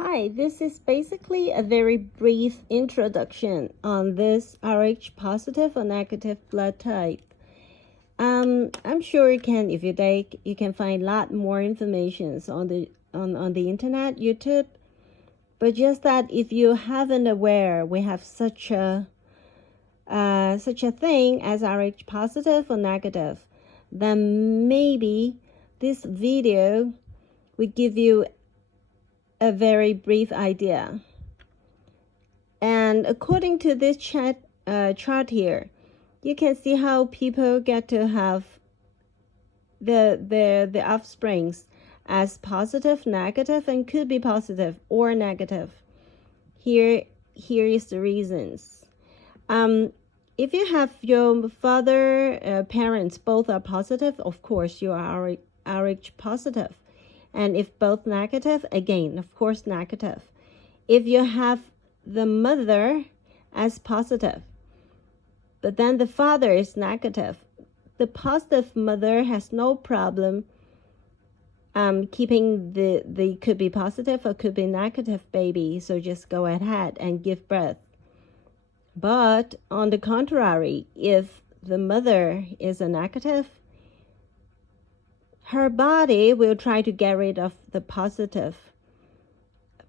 Hi, this is basically a very brief introduction on this Rh positive or negative blood type. I'm sure you can, if you take, you can find a lot more information on the internet, YouTube. But just that if you haven't aware, we have such a thing as Rh positive or negative, then maybe this video will give you a very brief idea. And according to this chart here, you can see how people get to have the offsprings as positive, negative, and could be positive or negative. Here is the reasons. If you have your father, parents, both are positive, of course you are Rh positive. And if both negative, again, of course, negative. If you have the mother as positive, but then the father is negative, the positive mother has no problem keeping the could be positive or could be negative baby, so just go ahead and give birth. But on the contrary, if the mother is a negative, her body will try to get rid of the positive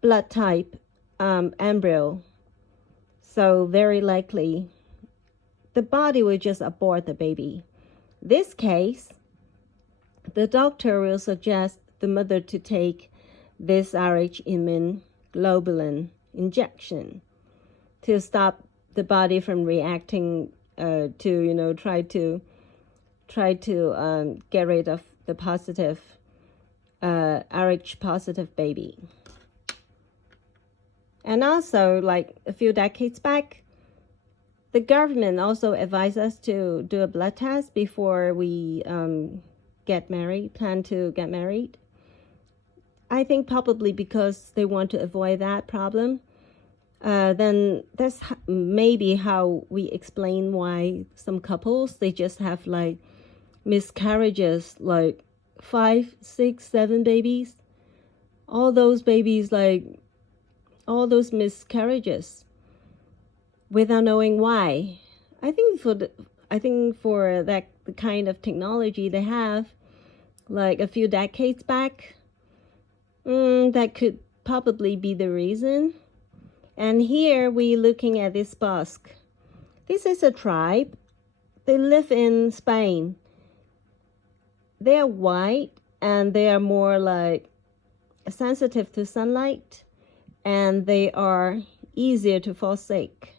blood type embryo. So very likely the body will just abort the baby. This case, the doctor will suggest the mother to take this Rh immunoglobulin injection to stop the body from reacting to try to get rid of the positive Rh positive baby. And also, like a few decades back, the government also advised us to do a blood test before we plan to get married. I think probably because they want to avoid that problem. Then that's maybe how we explain why some couples, they just have like miscarriages, like 5, 6, 7 babies. All those babies, like all those miscarriages without knowing why. I think for that the kind of technology they have, like a few decades back, that could probably be the reason. And here we looking at this Basque. This is a tribe. They live in Spain. They are white and they are more like sensitive to sunlight, and they are easier to fall sick.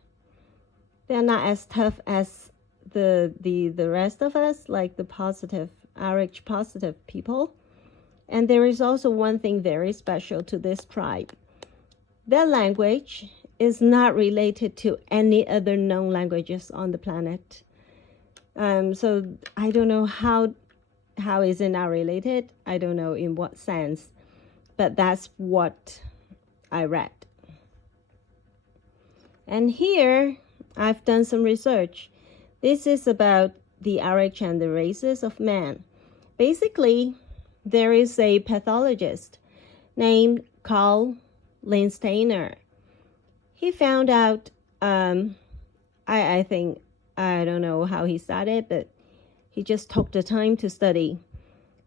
They're not as tough as the rest of us, like the positive, Rh positive people. And there is also one thing very special to this tribe. Their language is not related to any other known languages on the planet. So I don't know how is it not related. I don't know in what sense, but that's what I read. And here I've done some research. This is about the Rh and the races of man. Basically, there is a pathologist named Carl Landsteiner. He found out, I think, I don't know how he started, but he just took the time to study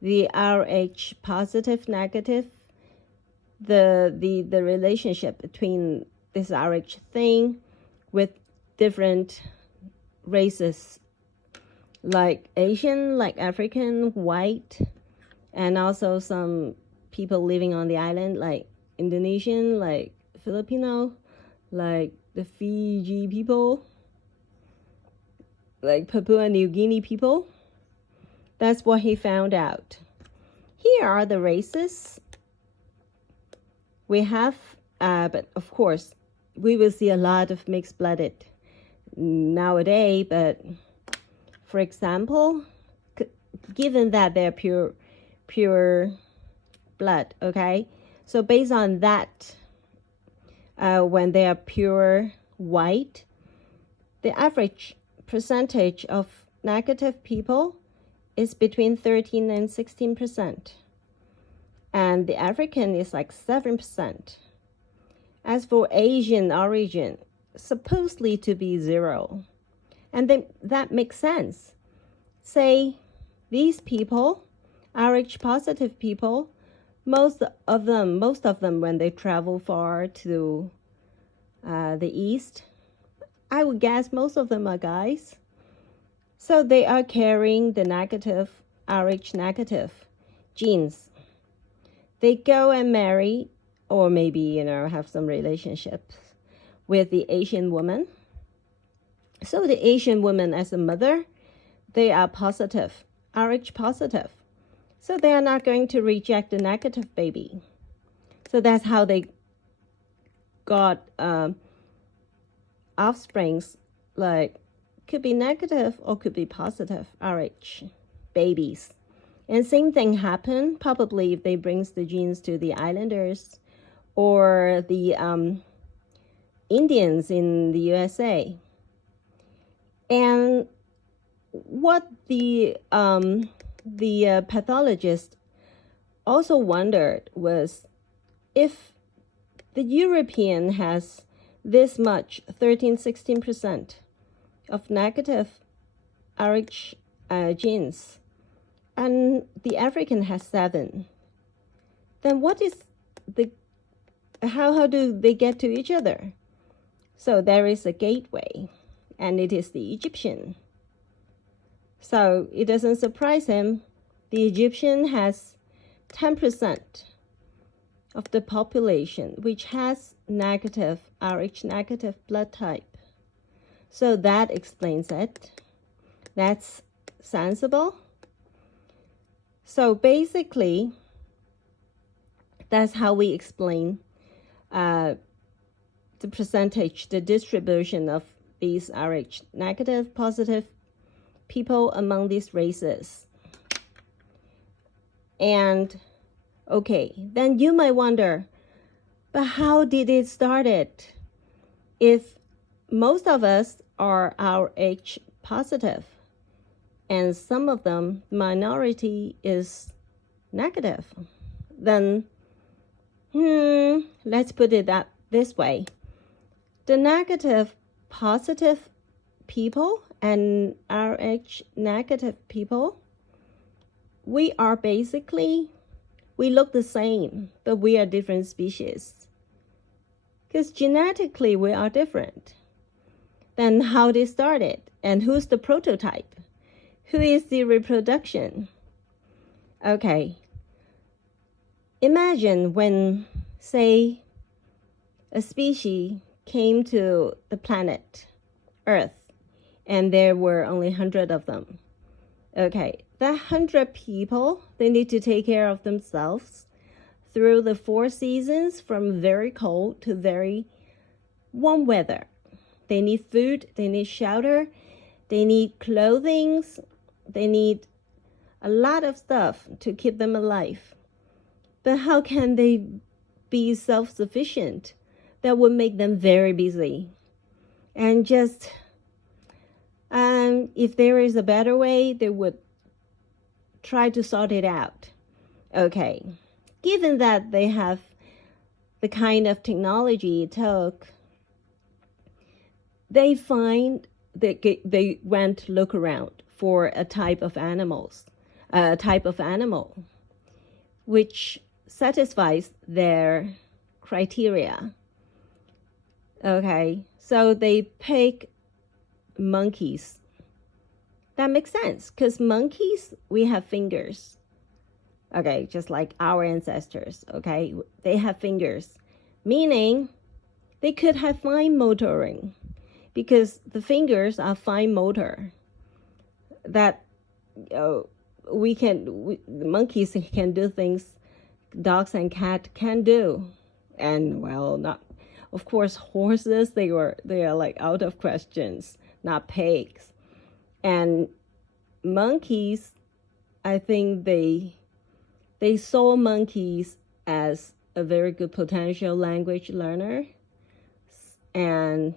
the Rh positive, negative, the relationship between this Rh thing with different races, like Asian, like African, white, and also some people living on the island, like Indonesian, like Filipino, like the Fiji people, like Papua New Guinea people. That's what he found out. Here are the races we have, but of course, we will see a lot of mixed-blooded nowadays. But for example, given that they're pure blood, okay? So based on that, when they are pure white, the average percentage of negative people is between 13 and 16%. And the African is like 7%. As for Asian origin, supposedly to be 0. And then that makes sense. Say, these people, Rh positive people, most of them, when they travel far to the east, I would guess most of them are guys. So they are carrying the negative, Rh negative genes. They go and marry, or maybe, have some relationships with the Asian woman. So the Asian woman as a mother, they are positive, Rh positive. So they are not going to reject the negative baby. So that's how they got offsprings, like could be negative or could be positive Rh babies. And same thing happen probably if they brings the genes to the islanders or the Indians in the USA. And what the pathologist also wondered was if the European has this much, 13-16% of negative Rh genes, and the African has 7, then what is how do they get to each other? So there is a gateway, and it is the Egyptian. So it doesn't surprise him. The Egyptian has 10% of the population which has negative, Rh negative blood type. So that explains it. That's sensible. So basically, that's how we explain the percentage, the distribution of these Rh negative, positive people among these races. And okay, then you might wonder, but how did it started? If most of us are Rh positive, and some of them, minority, is negative, then let's put it this way. The negative positive people and Rh negative people, we look the same, but we are different species. Because genetically we are different. Then how they started, and who's the prototype? Who is the reproduction? Okay. Imagine when, say, a species came to the planet Earth, and there were only 100 of them. Okay, that 100 people, they need to take care of themselves through the 4 seasons, from very cold to very warm weather. They need food, they need shelter, they need clothing, they need a lot of stuff to keep them alive. But how can they be self-sufficient? That would make them very busy. And just, if there is a better way, they would try to sort it out. Okay, given that they have the kind of technology it took, they went to look around for a type of animal which satisfies their criteria. Okay, so they pick monkeys. That makes sense, because monkeys, we have fingers. Okay, just like our ancestors, okay? They have fingers, meaning they could have fine motoring, because the fingers are fine motor that monkeys can do things dogs and cats can do. And well, not, of course, horses, they are like out of questions, not pigs. And monkeys, I think they saw monkeys as a very good potential language learner, and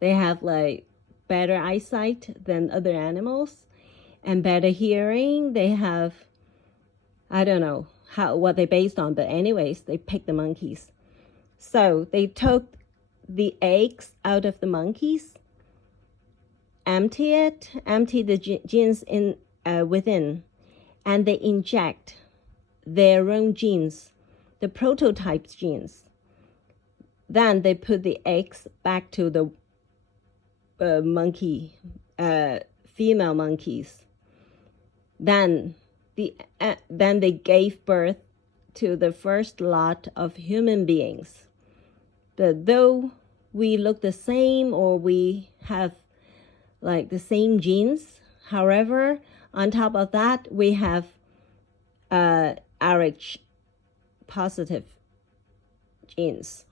they have like better eyesight than other animals and better hearing. They have, I don't know what they based on, but anyways, they picked the monkeys. So they took the eggs out of the monkeys, empty the genes in within, and they inject their own genes, the prototype genes. Then they put the eggs back to the female monkeys. Then they gave birth to the first lot of human beings. But though we look the same or we have like the same genes, however, on top of that, we have Rh positive genes.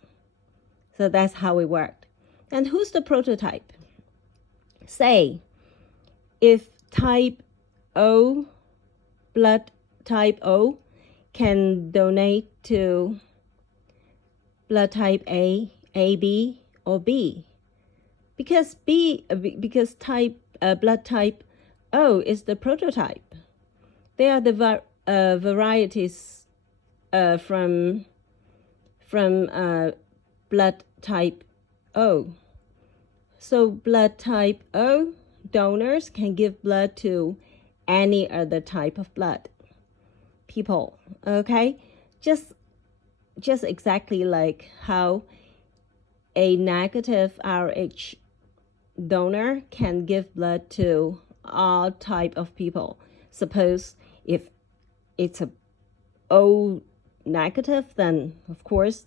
So that's how it worked. And who's the prototype? Say, if type O, blood type O, can donate to blood type A, AB, or B. Because type blood type O is the prototype. They are the varieties from blood type O. So blood type O donors can give blood to any other type of blood. People, okay? Just exactly like how a negative Rh donor can give blood to all type of people. Suppose if it's a O negative, then of course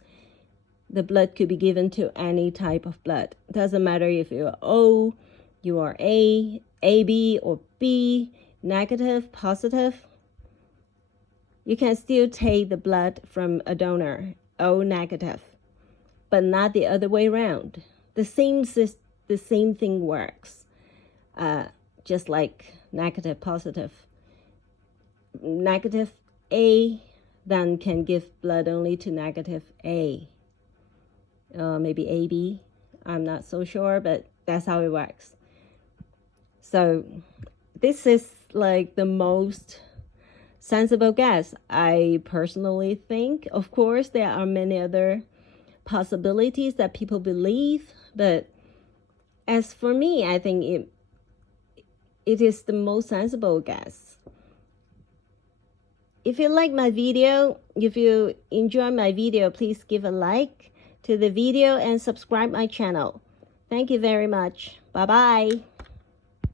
the blood could be given to any type of blood. Doesn't matter if you're O, you are A, AB, or B, negative, positive. You can still take the blood from a donor, O negative, but not the other way around. The same thing works, just like negative, positive. Negative A then can give blood only to negative A. Maybe AB, I'm not so sure, but that's how it works. So this is like the most sensible guess, I personally think. Of course, there are many other possibilities that people believe, but as for me, I think it is the most sensible guess. If you like my video, if you enjoy my video, please give a like to the video and subscribe my channel. Thank you very much. Bye-bye.